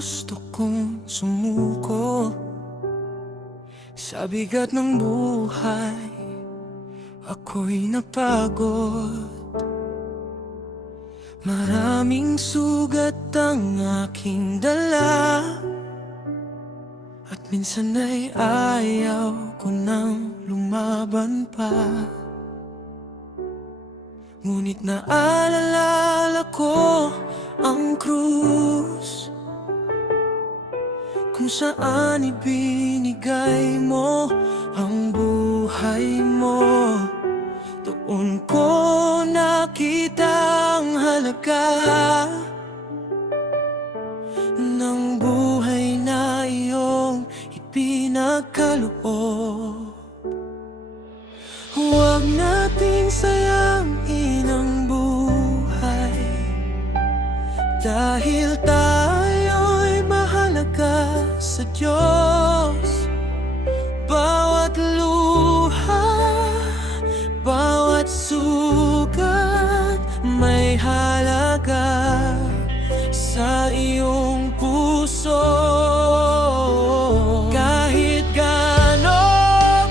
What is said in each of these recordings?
gusto kong sumuko sa bigat ng buhay. Ako'y napagod. Maraming sugat ang aking dala, at minsan ay ayaw ko nang lumaban pa. Ngunit naalala ko ang krus, kung saan ibinigay mo ang buhay mo. Doon ko nakita ang halaga ng buhay na iyong ipinagkaloob. Huwag nating sayangin ang buhay, dahil tayo'y mahalaga sa Diyos. Bawat luha, bawat sugat may halaga sa iyong puso. Kahit gaano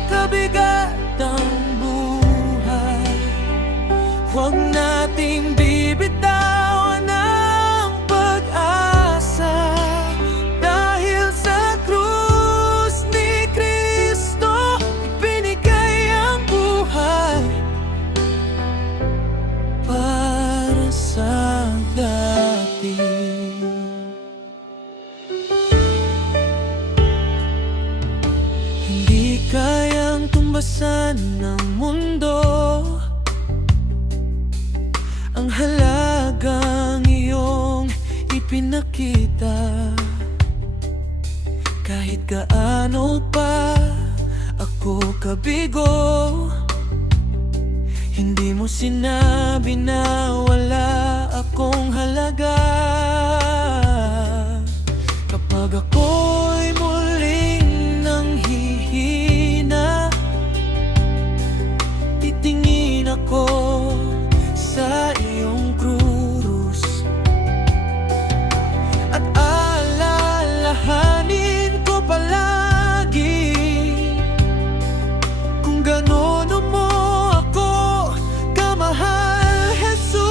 kabigat ang buhay, huwag nating bibitawan ang pag-asa, dahil sa krus ni Kristo ibinigay ang buhay para sa dating. Hindi kayang tumbasan ng mundo ang halagang iyong ipinakita. Kahit gaano pa ako kabigo, hindi mo sinabi na wala akong halaga. Kapag ako'y muling nanghihina, titingin ako sa iyong krus at alalahanin ko palagi kung gaano mo ako kamahal, Jesus.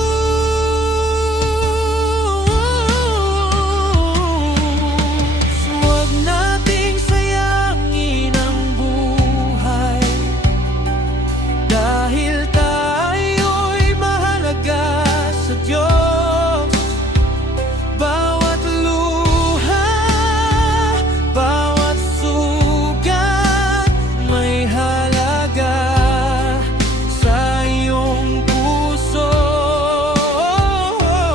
Huwag nating sayangin ang buhay, dahil tayo'y mahalaga sa Diyos. Bawat luha, bawat sugat may halaga sa iyong puso.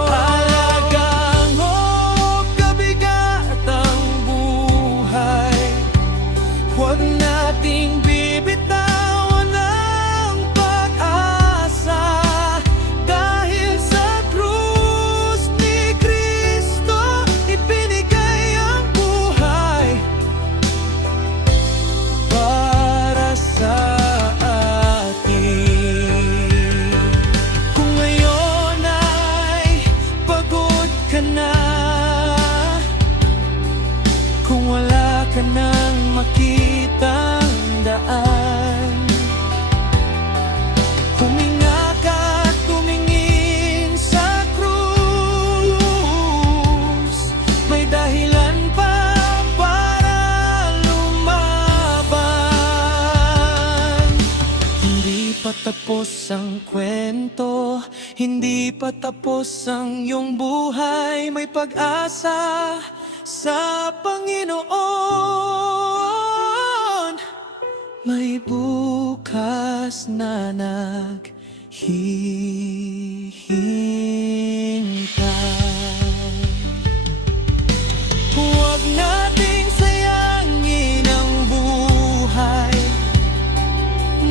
Halagang o kabigat ang buhay, huwag nating bibitawan ang pag-asa, dahil sa krus ni Kristo ibinigay ang buhay para sa atin. Kung ngayon ay pagod ka na, kung wala ka nang makitang daan, huminga ka at tumingin sa krus. May dahilan pa para lumaban. Hindi pa tapos ang kwento, hindi pa tapos ang iyong buhay. May pag-asa sa Panginoon, may bukas na naghihintay. Huwag nating sayangin ang buhay,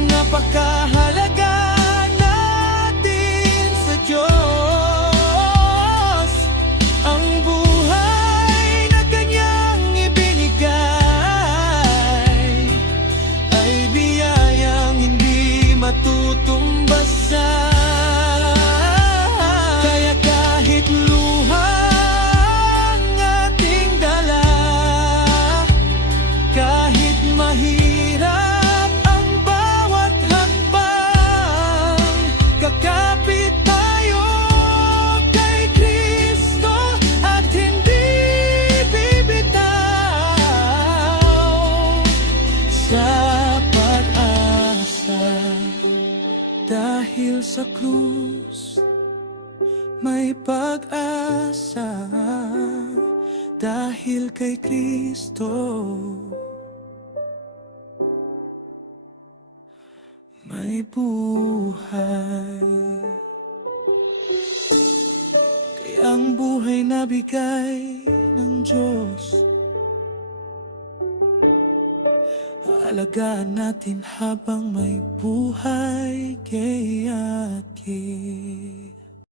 napakahalaga natin sa Diyos. Ang buhay na Kanyang ibinigay ay biyayang hindi matutumbasan. Kaya sa krus may pag-asa dahil kay Kristo may buhay. Kaya ang buhay na bigay ng Diyos, alagaan natin habang may buhay kay Akin.